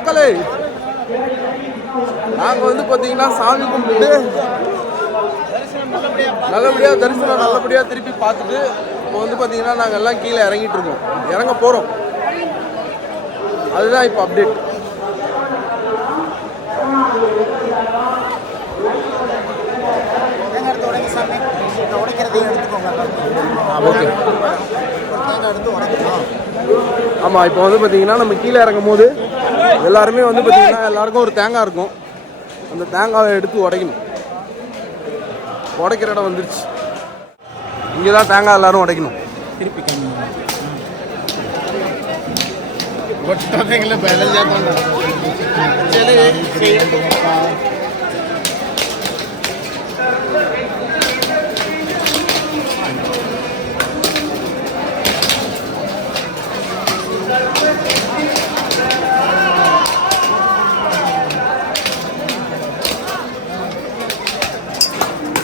மக்களே நாங்கள் வந்து பார்த்தீங்கன்னா சாமி கும்பிட்டு நல்லபடியாக தரிசனம் நல்லபடியாக திருப்பி பார்த்துட்டு இப்போ வந்து பார்த்தீங்கன்னா நாங்கள் எல்லாம் கீழே இறங்கிட்டு இருக்கோம். இறங்க போகிறோம் அதுதான் இப்போ அப்டேட் ஓகே. ஆமாம் இப்போ வந்து பார்த்தீங்கன்னா நம்ம கீழே இறங்கும் போது எல்லாருமே வந்து பார்த்திங்கன்னா எல்லாருக்கும் ஒரு தேங்காய் இருக்கும். அந்த தேங்காயை எடுத்து உடைக்கணும். உடைக்கிற இடம் வந்துருச்சு. இங்கே தான் தேங்காய் எல்லாரும் உடைக்கணும். திருப்பி ஒட்டோங்கள பலஞ்சா பண்ணுறேன் சரி.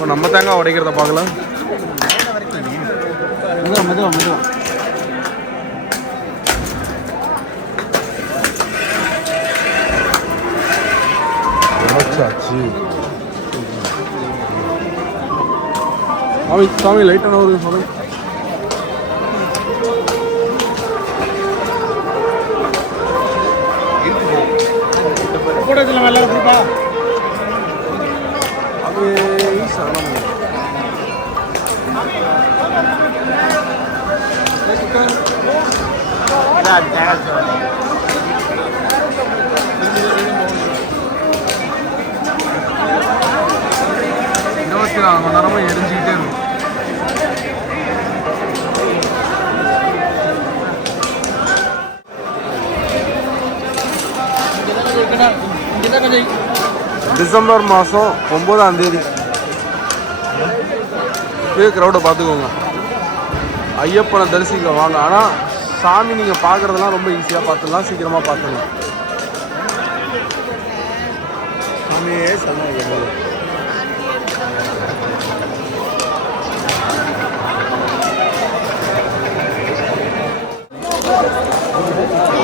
இப்போ நம்ம தேங்காய் உடைக்கிறத பார்க்கலாம். மெதுவா மெதுவா மெதுவா. உடைச்சாச்சு சாமி சாமி லைட்டான ஒரு சாமி. கூட இதில் வெள்ளை கொடுப்பா இருபத்தி நாலு மணி நேரமும் எரிஞ்சுக்கிட்டே இருக்கும். டிசம்பர் மாதம் ஒம்போதாம் தேதி. பெரிய க்ரௌடை பார்த்துக்கோங்க. ஐயப்பனை தரிசிக்க வாங்க. ஆனால் சாமி நீங்கள் பார்க்குறதெல்லாம் ரொம்ப ஈஸியாக பார்த்துடலாம் சீக்கிரமாக பார்த்துடலாம். சாமியே சொன்னாங்க திருப்பி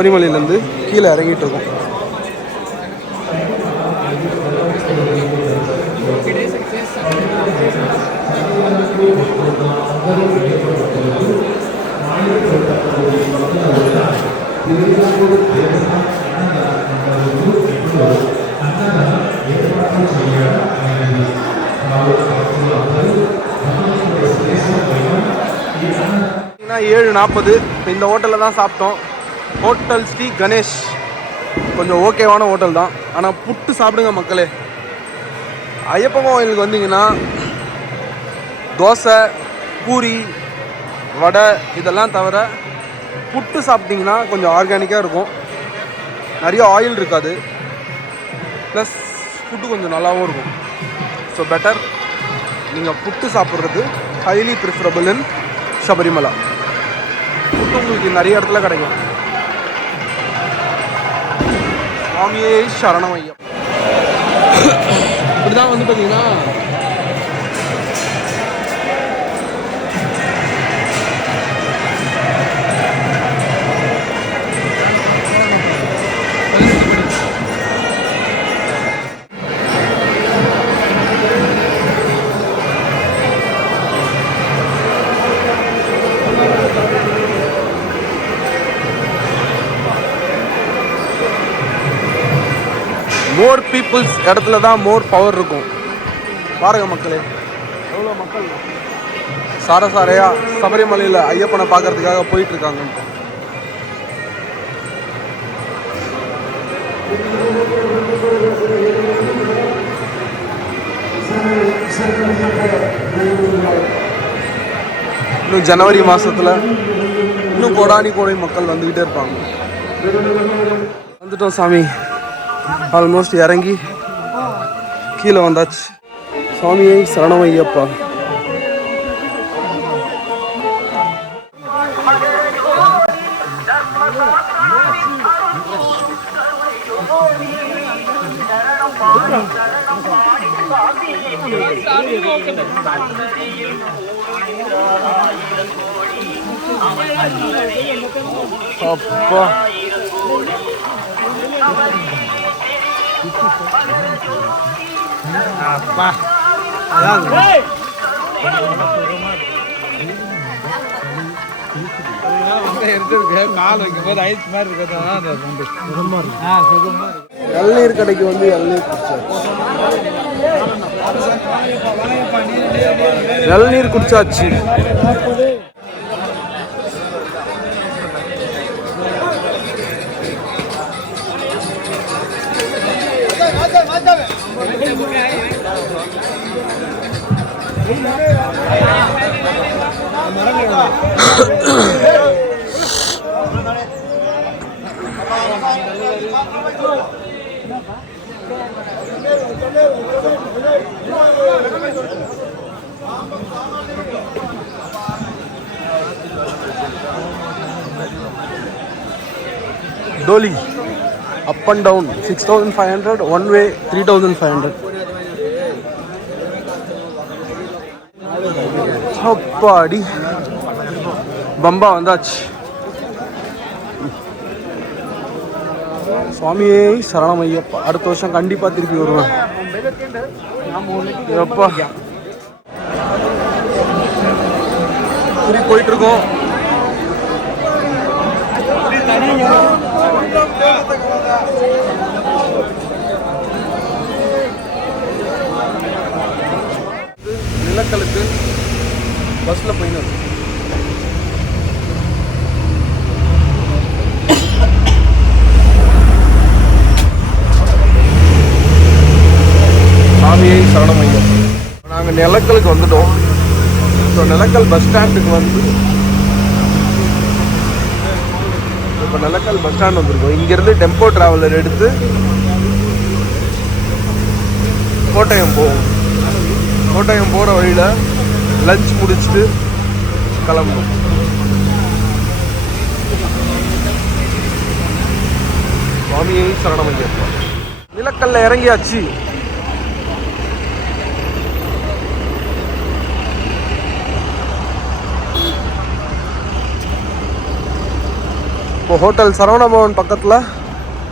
சபரிமலையிலேருந்து கீழே இறங்கிட்டு இருக்கோம் ஏழு நாற்பது இந்த ஹோட்டலில் தான் சாப்பிட்டோம். ஹோட்டல் ஸ்ரீ கணேஷ். கொஞ்சம் ஓகேவான ஹோட்டல் தான். ஆனால் புட்டு சாப்பிடுங்க மக்களே. ஐயப்பன் கோயிலுக்கு வந்தீங்கன்னா தோசை பூரி வடை இதெல்லாம் தவிர புட்டு சாப்பிட்டிங்கன்னா கொஞ்சம் ஆர்கானிக்காக இருக்கும். நிறைய ஆயில் இருக்காது. ப்ளஸ் ஃபுட்டு கொஞ்சம் நல்லாவும் இருக்கும். ஸோ பெட்டர் நீங்கள் புட்டு சாப்பிட்றது highly preferable in Sabarimala. Puttu உங்களுக்கு நிறைய இடத்துல கிடைக்கும். சுவாமியே சரணமையம். ஐயா இப்படிதான் வந்து பார்த்தீங்கன்னா பீப்புள்ஸ் இடத்துல தான் மோர் பவர் இருக்கும். பாருங்க மக்களே. எவ்வளோ மக்கள்? சார சாரையா சபரிமலையில் ஐயப்பனை பார்க்கறதுக்காக போயிட்டு இருக்காங்க இன்னும் ஜனவரி மாசத்துல இன்னும் கோடானி கோடை மக்கள் வந்துக்கிட்டே இருப்பாங்க. வந்துட்டோம் சாமி. ஆல்மோஸ்ட் இறங்கி கீழே வந்தாச்சு சுவாமியை சரணமையப்பா அப்பா அப்பா. அதான் இருக்கு கால் வைக்கும் போது ஐஸ் மாதிரி இருக்கிறதா அந்த சுகமா இருக்கு. ஆ சுகமா இருக்கு. இளநீர் கடைக்கு வந்து இளநீர் குடிச்சாச்சு. डोली up and down six thousand five hundred one way three thousand five hundred அப்பாடி பம்பா வந்தாச்சு. சுவாமியே சரணம் ஐயப்பா அடுத்த வருஷம் கண்டிப்பாக திருப்பி வருவேன். எப்பா. திருப்பி போயிட்டு இருக்கோம். நிலக்கலுக்கு பஸ்ஸில் போயின்னு சாமியை சரணம் நாங்கள் நிலக்கலுக்கு வந்துட்டோம். ஸோ நிலக்கல் பஸ் ஸ்டாண்டுக்கு வந்து இப்போ நிலக்கல் பஸ் ஸ்டாண்ட் வந்திருக்கோம். இங்கேருந்து டெம்போ டிராவலர் எடுத்து கோட்டயம் போவோம். கோட்டயம் போகிற வழியில் லஞ்ச் முடிச்சுட்டு கிளம்பணும். சுவாமியை சரணம் ஐயப்பா நிலக்கல்ல இறங்கியாச்சு. இப்போ ஹோட்டல் சரவண பவன் பக்கத்தில்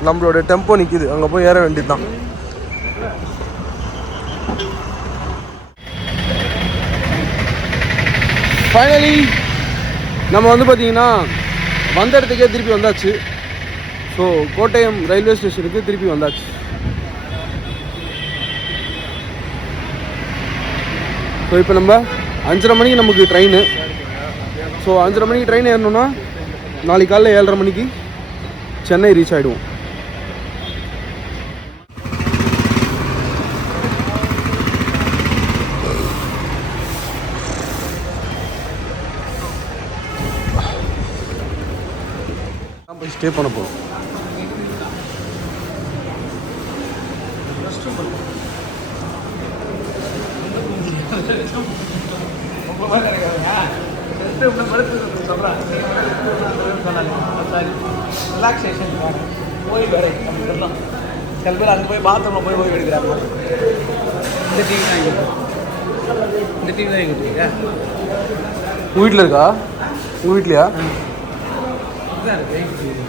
நம்மளோட டெம்போ நிற்கிது அங்கே போய் ஏற வேண்டியதுதான். ஃபைனலி நம்ம வந்து பார்த்தீங்கன்னா வந்த இடத்துக்கே திருப்பி வந்தாச்சு. ஸோ கோட்டயம் ரயில்வே ஸ்டேஷனுக்கு திருப்பி வந்தாச்சு. ஸோ இப்போ நம்ம அஞ்சரை மணிக்கு நமக்கு ட்ரெயின் ஸோ அஞ்சரை மணிக்கு ட்ரெயின் ஏறணும்னா நாளைக்கு காலைல ஏழரை மணிக்கு சென்னை ரீச் ஆகிடுவோம் ஸ்டே பண்ண போகிறோம் ரிலாக்ஸேஷன் ஓய்வு வரை அப்படின்றலாம் சில பேர் அங்கே போய் பாத்ரூமில் போய் ஓய்வு எடுக்கிறாங்க. இந்த டிவி தான் இங்கே இந்த டிவி தான் எங்கிட்ட உங்கள் வீட்டில் இருக்கா? உங்கள் வீட்லையா?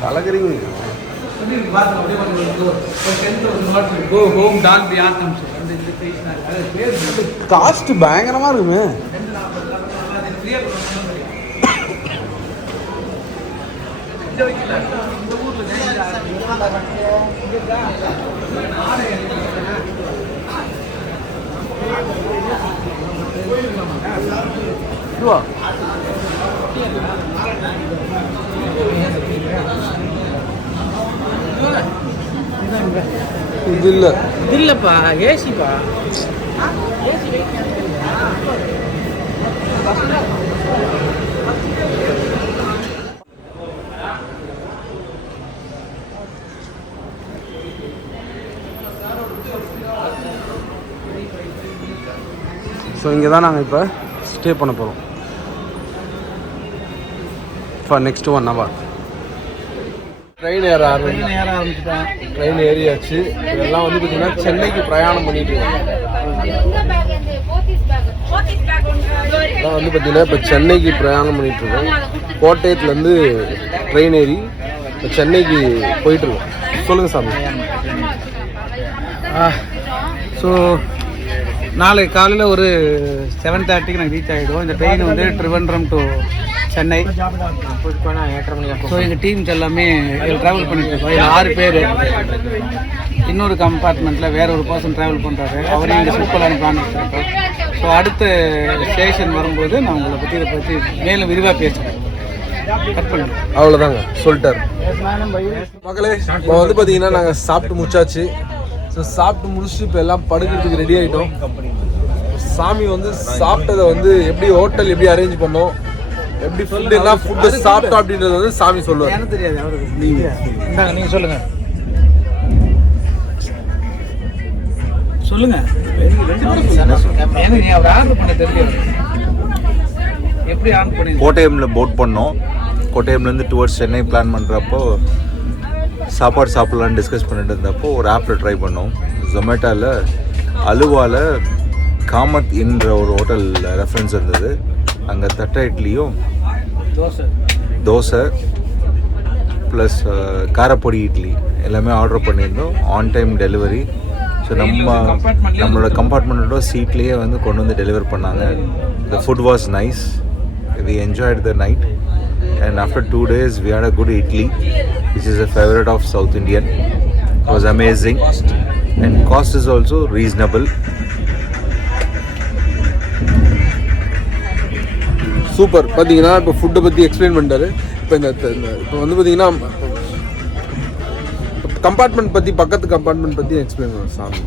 கலக்கிறீங்க காஸ்ட் பயங்கரமாக இருக்குமே. இதுவா இது இல்லை இது இல்லைப்பா ஏசிப்பா. ஸோ இங்கே தான் நாங்கள் இப்போ ஸ்டே பண்ண போகிறோம் for next one hour train ஏற ஆரம்பிச்சுட்டேன். ட்ரெயின் ஏறியாச்சு. இதெல்லாம் வந்து பார்த்தீங்கன்னா சென்னைக்கு பிரயாணம் பண்ணிட்டு இருக்கோம். இதெல்லாம் வந்து பார்த்தீங்கன்னா இப்போ சென்னைக்கு பிரயாணம் பண்ணிட்டு இருக்கோம். கோட்டயத்துலேருந்து ட்ரெயின் ஏறி இப்போ சென்னைக்கு போயிட்டு இருக்கோம். சொல்லுங்கள் சாமி. ஸோ நாளைக்கு காலையில் ஒரு செவன் தேர்ட்டிக்கு நாங்கள் ரீச் ஆகிடுவோம் இந்த ட்ரெயின் வந்து ட்ரிவன்ட்ரம் டு சென்னை ஸோ எங்கள் டீம்ஸ் எல்லாமே ட்ராவல் பண்ணிட்டு இருக்கோம். ஆறு பேர். இன்னொரு கம்பார்ட்மெண்ட்டில் வேற ஒரு பர்சன் ட்ராவல் பண்ணுறாரு அவரையும் இங்கே ஷிஃப்ட் பண்ணலான்னு பிளான் ஸோ அடுத்த ஸ்டேஷன் வரும்போது நான் உங்களை பற்றி இதை பற்றி மேலும் விரிவாக பேசுகிறேன் அவ்வளோதாங்க சொல்லிட்டார். மக்களே இப்போ வந்து பார்த்தீங்கன்னா நாங்கள் சாப்பிட்டு முடிச்சாச்சு. ஸோ சாப்பிட்டு முடிச்சுட்டு இப்போ எல்லாம் படுக்கிறதுக்கு ரெடி ஆகிட்டோம் சாமி வந்து சாப்பிட்டதை வந்து எப்படி ஹோட்டல் எப்படி அரேஞ்ச் பண்ணோம்? எப்படி ஃபுட் எல்லாம் ஃபுட்டு சாப்பிட்டோம் அப்படின்றது வந்து சாமி சொல்லுவார். எனக்கு தெரியாது இந்தாங்க நீங்கள் சொல்லுங்கள் சொல்லுங்க. கோட்டயமில் போட் பண்ணோம். கோட்டயம்லேருந்து டுவர்ட்ஸ் சென்னை பிளான் பண்ணுறப்போ சாப்பாடு சாப்பிட்லான்னு டிஸ்கஸ் பண்ணிட்டு இருந்தப்போ ஒரு ஆப்பில் ட்ரை பண்ணோம். ஜொமேட்டோவில் அலுவாவில் காமத் என்ற ஒரு ஹோட்டல் ரெஃபரன்ஸ் இருந்தது. அங்கே தட்டை இட்லியும் தோசை. தோசை ப்ளஸ் காரப்பொடி இட்லி எல்லாமே ஆர்டர் பண்ணியிருந்தோம். ஆன் டைம் டெலிவரி ஸோ நம்ம நம்மளோட கம்பார்ட்மெண்ட்டோட சீட்லேயே வந்து கொண்டு வந்து டெலிவர் பண்ணாங்க. The food was nice we enjoyed the night and after two days we had a good idli which is a favourite of South Indian was amazing and cost is also reasonable super பார்த்தீங்கன்னா இப்போ ஃபுட்டை பற்றி explain பண்ணிட்டாரு இப்போ இந்த இந்த- இப்போ வந்து பார்த்தீங்கன்னா கம்பார்ட்மெண்ட் பற்றி பக்கத்து கம்பார்ட்மெண்ட் பற்றி எக்ஸ்பிளைன் பண்ணுவோம் சாமி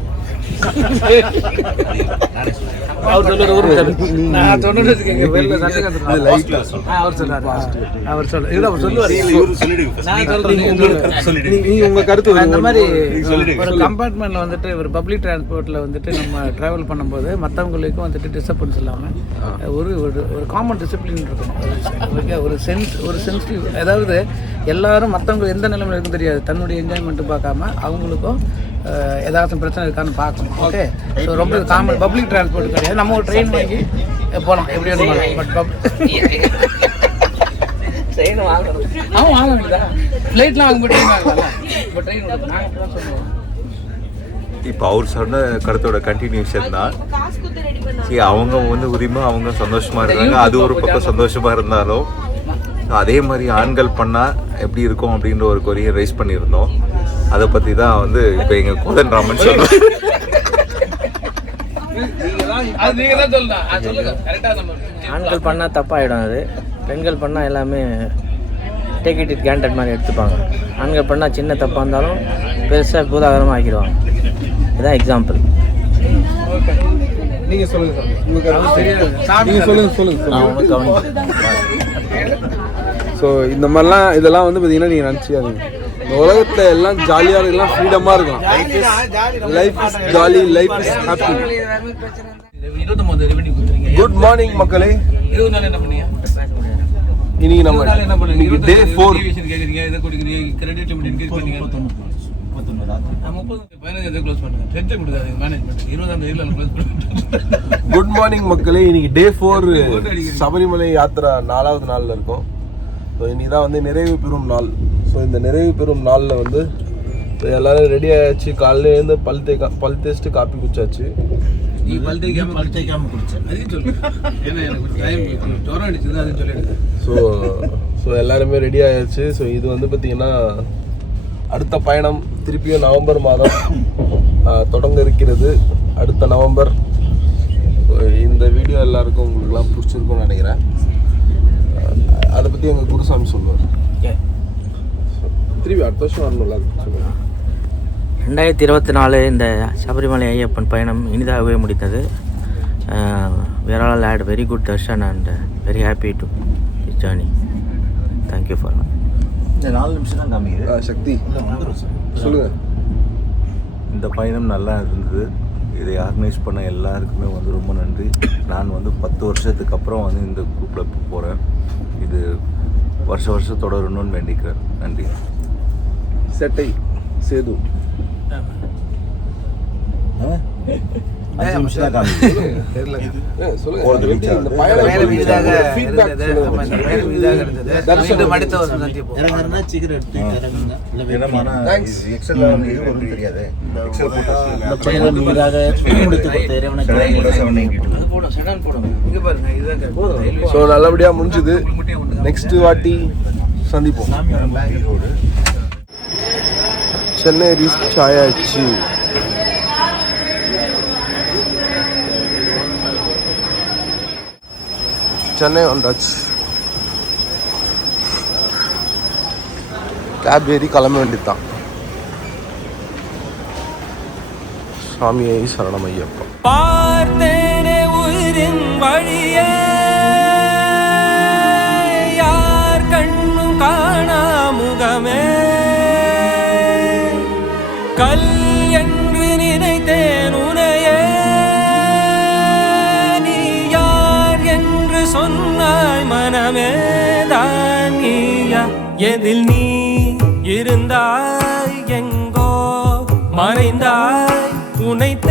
அவர் சொல்லுற ஒரு நான் சொன்னது வச்சுக்கோங்க வெளில அவர் சொல்றாரு அவர் சொல்ல இல்ல அவர் சொல்லுவார் நான் சொல்றேன் நீங்க உங்க கருத்து அந்த மாதிரி ஒரு கம்பார்ட்மெண்ட்ல வந்துட்டு ஒரு பப்ளிக் டிரான்ஸ்போர்ட்ல வந்துட்டு நம்ம டிராவல் பண்ணும்போது மற்றவங்களுக்கும் வந்துட்டு டிஸ்டர்பன்ஸ் இல்லாமல் ஒரு ஒரு ஒரு காமன் டிசிப்ளின் இருக்கணும் ஓகே ஒரு சென்ஸ் ஒரு சென்சிட்டிவ் அதாவது எல்லாரும் மற்றவங்க எந்த நிலைமையில இருக்கும் தெரியாது தன்னுடைய என்ஜாய்மெண்ட் பார்க்காம அவங்களுக்கும் அஹ், ஏதாச்சும் பிரச்சனை இருக்கான்னு பார்க்கணும் ஓகே ஸோ ரொம்ப காமன் பப்ளிக் டிரான்ஸ்போர்ட் கிடையாது. நம்ம ஒரு ட்ரெயின் வாங்கி போகலாம் எப்படி வேணும் பட் ட்ரெயின் வாங்கணும். அவன் வாங்க வேண்டியதா? ஃப்ளைட்லாம் வாங்க. வாங்கலாம் இப்போ ட்ரெயின் நாங்கள் சொல்லுவோம். இப்போ அவர் சொன்ன கருத்தோட கண்டினியூஷன் தான். சரி அவங்க வந்து உரிமை அவங்க சந்தோஷமா இருக்காங்க. அது ஒரு பக்கம் சந்தோஷமா இருந்தாலும் அதே மாதிரி ஆண்கள் பண்ணா எப்படி இருக்கும் அப்படின்ற ஒரு கொரியை ரைஸ் பண்ணியிருந்தோம். அதை பத்தி தான் வந்து இப்போ எங்க கோதன் ராமன் சொல்றோம் அது நீங்கள் தான் சொல்லலாம் அது சொல்லுங்க கரெக்டாக நம்ம ஆண்கள் பண்ணால் தப்பாயிடும் அது பெண்கள் பண்ணால் எல்லாமே டேக் இட் இட் கேண்டட் மாதிரி எடுத்துப்பாங்க ஆண்கள் பண்ணால் சின்ன தப்பாக இருந்தாலும் பெருசாக பூதாகரமாக ஆக்கிடுவாங்க இதுதான் எக்ஸாம்பிள் நீங்க சொல்லுங்க சாமி. உங்க கருத்து தெரியாது நீங்க சொல்லுங்க சொல்லுங்க சொல்லுங்க ஸோ இந்த மாதிரிலாம் இதெல்லாம் வந்து பார்த்தீங்கன்னா நீங்கள் நினச்சிக்காதீங்க இந்த உலகத்தில் எல்லாம் ஜாலியாக இருக்கலாம் ஃப்ரீடமாக இருக்கலாம் life is jolly life is happy good morning மக்களே. இருபது நாள் என்ன பண்ணீங்க? இன்னைக்கு நம்ம இன்னைக்கு டே ஃபோர் டிவிஷன் கேட்குறீங்க இதை கொடுக்குறீங்க கிரெடிட் லிமிட் இன்க்ரீஸ் பண்ணீங்க. முப்பது பதினஞ்சு எதை க்ளோஸ் பண்ணுங்க. டென்த்து கொடுத்தாது மேனேஜ்மெண்ட் இருபதாம் தேதியில் க்ளோஸ் பண்ணுங்க குட் மார்னிங் மக்களே. இன்னைக்கு டே ஃபோர் சபரிமலை யாத்திரா நாலாவது நாளில் இருக்கோம். ஸோ இன்னைக்கு தான் வந்து நிறைவு பெறும் நாள். ஸோ இந்த நிறைவு பெறும் நாளில் வந்து எல்லாரும் ரெடி ஆயாச்சு. காலையில எழுந்து பல் தேய்க்கா பல் தேய்ச்சிட்டு காப்பி குடிச்சாச்சு. நீ பல் தேய்க்காம குடிச்சேன் அதையும் சொல்லு. ஏன்னா எனக்கு டைம் ஜுரம் அடிச்சது அதையும் சொல்லிடுங்க ஸோ ஸோ எல்லாருமே ரெடி ஆயாச்சு. ஸோ இது வந்து பார்த்தீங்கன்னா அடுத்த பயணம் திருப்பியும் நவம்பர் மாதம் தொடங்க இருக்கிறது. அடுத்த நவம்பர் இந்த வீடியோ எல்லாருக்கும் உங்களுக்குலாம் பிடிச்சிருக்கும்னு நினைக்கிறேன். அதை பற்றி எங்கள் குருசாமி சொல்லுவார். திருப்பி அடுத்த வருஷம் வரணும்ல ரெண்டாயிரத்தி இருபத்தி நாலு இந்த சபரிமலை ஐயப்பன் பயணம் இனிதாகவே முடிந்தது. Where all had very good darshan and very happy to this journey thank you for இந்த நாலு நிமிஷம் தான் காமிக்குது. சக்தி. சொல்லுங்க. இந்த பயணம் நல்லா இருந்தது. இதை ஆர்கனைஸ் பண்ண எல்லாருக்குமே வந்து ரொம்ப நன்றி. நான் வந்து பத்து வருஷத்துக்கு அப்புறம் வந்து இந்த குரூப்பில் போகிறேன் இது வருஷ வருஷம் தொடரணும்னு வேண்டிக்கிறேன். நன்றி. செட்டை சேது. நல்லபடியாக முடிஞ்சுது. நெக்ஸ்ட் வாட்டி சந்திப்போம். சென்னை ரீச் ஆயாச்சு. சென்னை வந்தாச்சு. கேப் ஏறி கிளம்ப வேண்டியதுதான். சாமியை சரணமையப்பா பார்த்தேனே உயிரின் வழியே. கல் என்று நினைத்தேன் உனையே. நீ யார் என்று சொன்னாய் மனமே தான் நீயா எதில் நீ இருந்தாய் எங்கோ. மறைந்தாய் உனைத்த